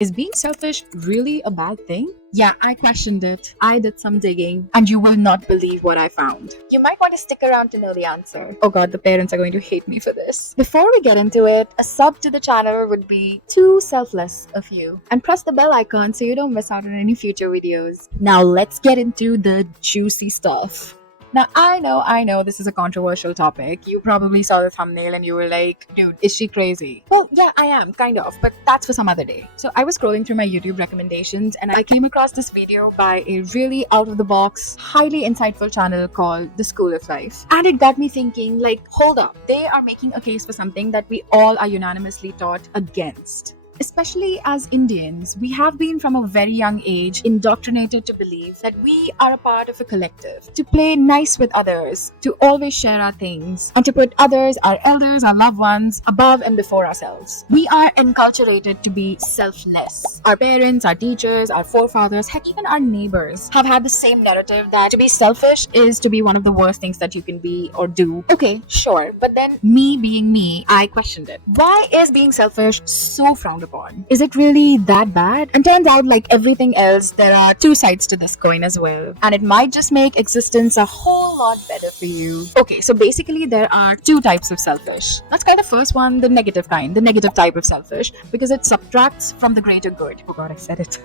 Is being selfish really a bad thing? Yeah, I questioned it. I did some digging, and you will not believe what I found. You might want to stick around to know the answer. Oh god, the parents are going to hate me for this. Before we get into it, a sub to the channel would be too selfless of you. And press the bell icon so you don't miss out on any future videos. Now let's get into the juicy stuff. Now, I know this is a controversial topic. You probably saw the thumbnail and you were like, dude, is she crazy? Well, yeah, I am, kind of, but that's for some other day. So I was scrolling through my YouTube recommendations and I came across this video by a really out-of-the-box, highly insightful channel called The School of Life. And it got me thinking, like, hold up, they are making a case for something that we all are unanimously taught against. Especially as Indians, we have been from a very young age indoctrinated to believe that we are a part of a collective, to play nice with others, to always share our things, and to put others, our elders, our loved ones, above and before ourselves. We are enculturated to be selfless. Our parents, our teachers, our forefathers, heck, even our neighbors have had the same narrative that to be selfish is to be one of the worst things that you can be or do. Okay, sure, but then me being me, I questioned it. Why is being selfish so frowned upon? Is it really that bad? And turns out, like everything else, there are two sides to this coin as well. And it might just make existence a whole lot better for you. Okay, so basically there are two types of selfish. Let's call the first one the negative kind, the negative type of selfish, because it subtracts from the greater good. Oh god, I said it.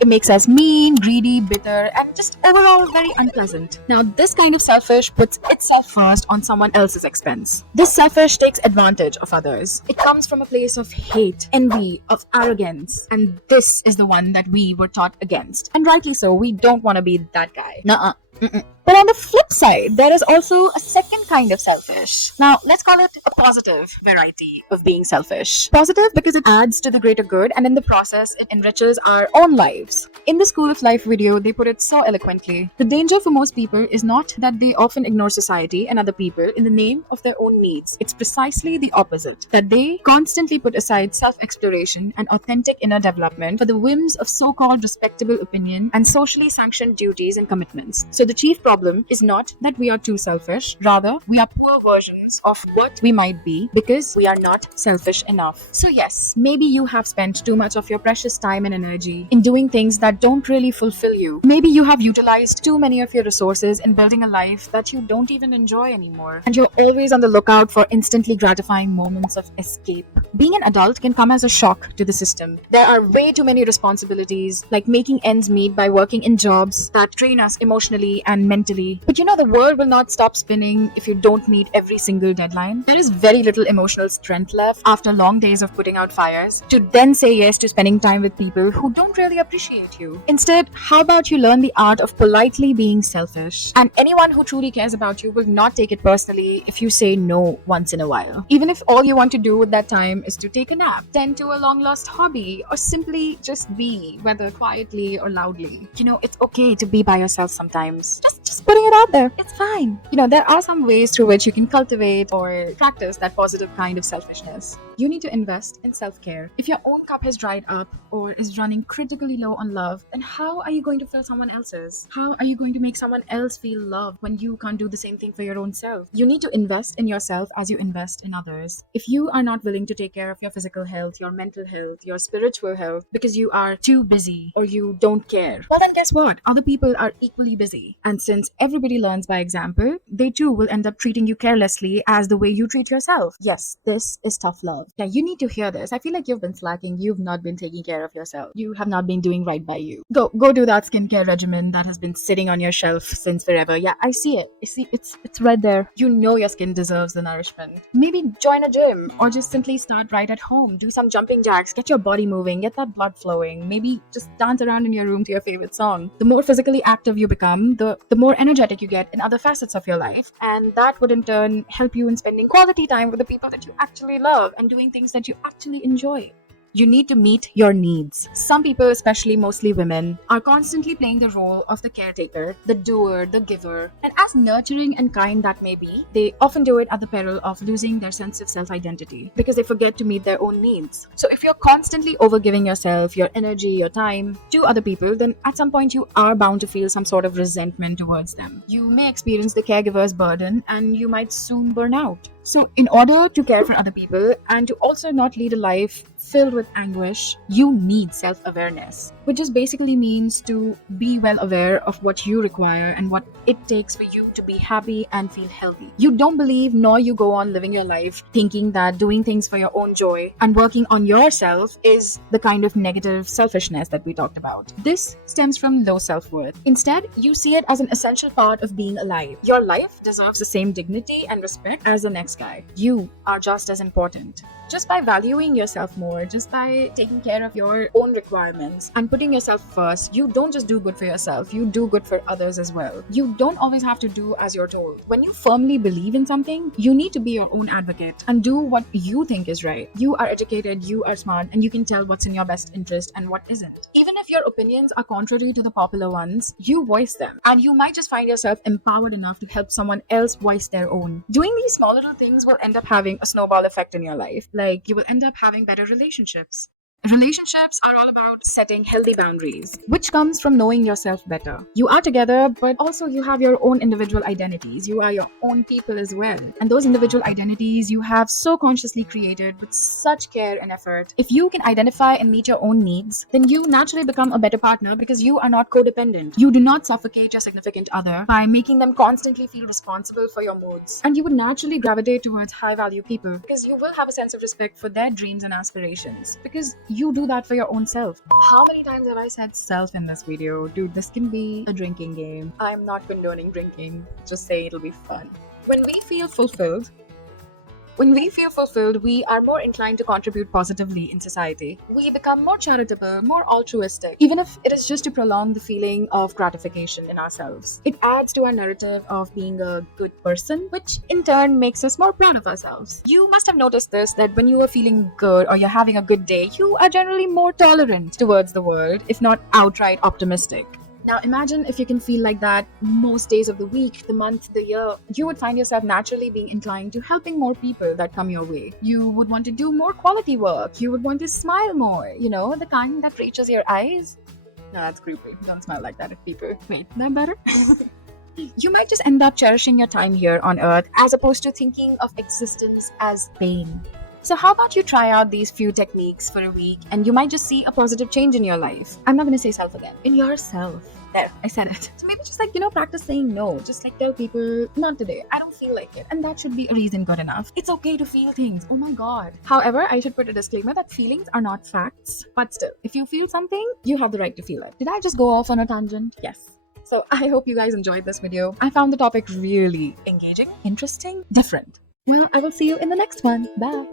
It makes us mean, greedy, bitter, and just overall very unpleasant. Now, this kind of selfish puts itself first on someone else's expense. This selfish takes advantage of others. It comes from a place of hate, envy, of arrogance, and this is the one that we were taught against. And rightly so, we don't want to be that guy. Nuh-uh. But on the flip side, there is also a second kind of selfish. Now, let's call it a positive variety of being selfish. Positive because it adds to the greater good, and in the process, it enriches our own lives. In the School of Life video, they put it so eloquently. The danger for most people is not that they often ignore society and other people in the name of their own needs. It's precisely the opposite, that they constantly put aside self-exploration and authentic inner development for the whims of so-called respectable opinion and socially sanctioned duties and commitments. So the chief problem is not that we are too selfish, rather, we are poor versions of what we might be because we are not selfish enough. So yes, maybe you have spent too much of your precious time and energy in doing things that don't really fulfill you. Maybe you have utilized too many of your resources in building a life that you don't even enjoy anymore. And you're always on the lookout for instantly gratifying moments of escape. Being an adult can come as a shock to the system. There are way too many responsibilities, like making ends meet by working in jobs that drain us emotionally and mentally. But you know, the world will not stop spinning if you don't meet every single deadline. There is very little emotional strength left after long days of putting out fires to then say yes to spending time with people who don't really appreciate you. Instead, how about you learn the art of politely being selfish? And anyone who truly cares about you will not take it personally if you say no once in a while. Even if all you want to do with that time is to take a nap, tend to a long lost hobby, or simply just be, whether quietly or loudly. You know, it's okay to be by yourself sometimes. Just putting it out there. It's fine. You know, there are some ways through which you can cultivate or practice that positive kind of selfishness. You need to invest in self-care. If your own cup has dried up or is running critically low on love, then how are you going to fill someone else's? How are you going to make someone else feel loved when you can't do the same thing for your own self? You need to invest in yourself as you invest in others. If you are not willing to take care of your physical health, your mental health, your spiritual health, because you are too busy or you don't care, well then guess what? Other people are equally busy. And since everybody learns by example, they too will end up treating you carelessly as the way you treat yourself. Yes, this is tough love. Yeah, you need to hear this. I feel like you've been slacking. You've not been taking care of yourself. You have not been doing right by you. Go do that skincare regimen that has been sitting on your shelf since forever. Yeah, I see it. I see it's right there. You know your skin deserves the nourishment. Maybe join a gym or just simply start right at home. Do some jumping jacks. Get your body moving. Get that blood flowing. Maybe just dance around in your room to your favorite song. The more physically active you become, the more energetic you get in other facets of your life. And that would in turn help you in spending quality time with the people that you actually love and doing things that you actually enjoy. You need to meet your needs. Some people, especially mostly women, are constantly playing the role of the caretaker, the doer, the giver. And as nurturing and kind that may be, they often do it at the peril of losing their sense of self-identity because they forget to meet their own needs. So if you're constantly overgiving yourself, your energy, your time to other people, then at some point you are bound to feel some sort of resentment towards them. You may experience the caregiver's burden and you might soon burn out. So in order to care for other people and to also not lead a life filled with anguish, you need self-awareness, which just basically means to be well aware of what you require and what it takes for you to be happy and feel healthy. You don't believe nor you go on living your life thinking that doing things for your own joy and working on yourself is the kind of negative selfishness that we talked about. This stems from low self-worth. Instead, you see it as an essential part of being alive. Your life deserves the same dignity and respect as the next guy. You are just as important. Just by valuing yourself more, just by taking care of your own requirements and putting yourself first, you don't just do good for yourself, you do good for others as well. You don't always have to do as you're told. When you firmly believe in something, you need to be your own advocate and do what you think is right. You are educated, you are smart, and you can tell what's in your best interest and what isn't. Even if your opinions are contrary to the popular ones, you voice them, and you might just find yourself empowered enough to help someone else voice their own. Doing these small little things will end up having a snowball effect in your life. Like, you will end up having better relationships. Relationships are all about setting healthy boundaries, which comes from knowing yourself better. You are together, but also you have your own individual identities. You are your own people as well. And those individual identities you have so consciously created with such care and effort. If you can identify and meet your own needs, then you naturally become a better partner because you are not codependent. You do not suffocate your significant other by making them constantly feel responsible for your moods. And you would naturally gravitate towards high value people because you will have a sense of respect for their dreams and aspirations. Because you do that for your own self. How many times have I said self in this video? Dude, this can be a drinking game. I'm not condoning drinking. Just say it'll be fun. When we feel fulfilled, we are more inclined to contribute positively in society. We become more charitable, more altruistic, even if it is just to prolong the feeling of gratification in ourselves. It adds to our narrative of being a good person, which in turn makes us more proud of ourselves. You must have noticed this, that when you are feeling good or you're having a good day, you are generally more tolerant towards the world, if not outright optimistic. Now imagine if you can feel like that most days of the week, the month, the year. You would find yourself naturally being inclined to helping more people that come your way. You would want to do more quality work. You would want to smile more, the kind that reaches your eyes. No, that's creepy. Don't smile like that at people. Wait, that better? You might just end up cherishing your time here on earth as opposed to thinking of existence as pain. So how about you try out these few techniques for a week and you might just see a positive change in your life. I'm not going to say self again. In yourself. There, I said it. So maybe just practice saying no. Just tell people, not today. I don't feel like it. And that should be a reason good enough. It's okay to feel things. Oh my God. However, I should put a disclaimer that feelings are not facts. But still, if you feel something, you have the right to feel it. Did I just go off on a tangent? Yes. So I hope you guys enjoyed this video. I found the topic really engaging, interesting, different. Well, I will see you in the next one. Bye.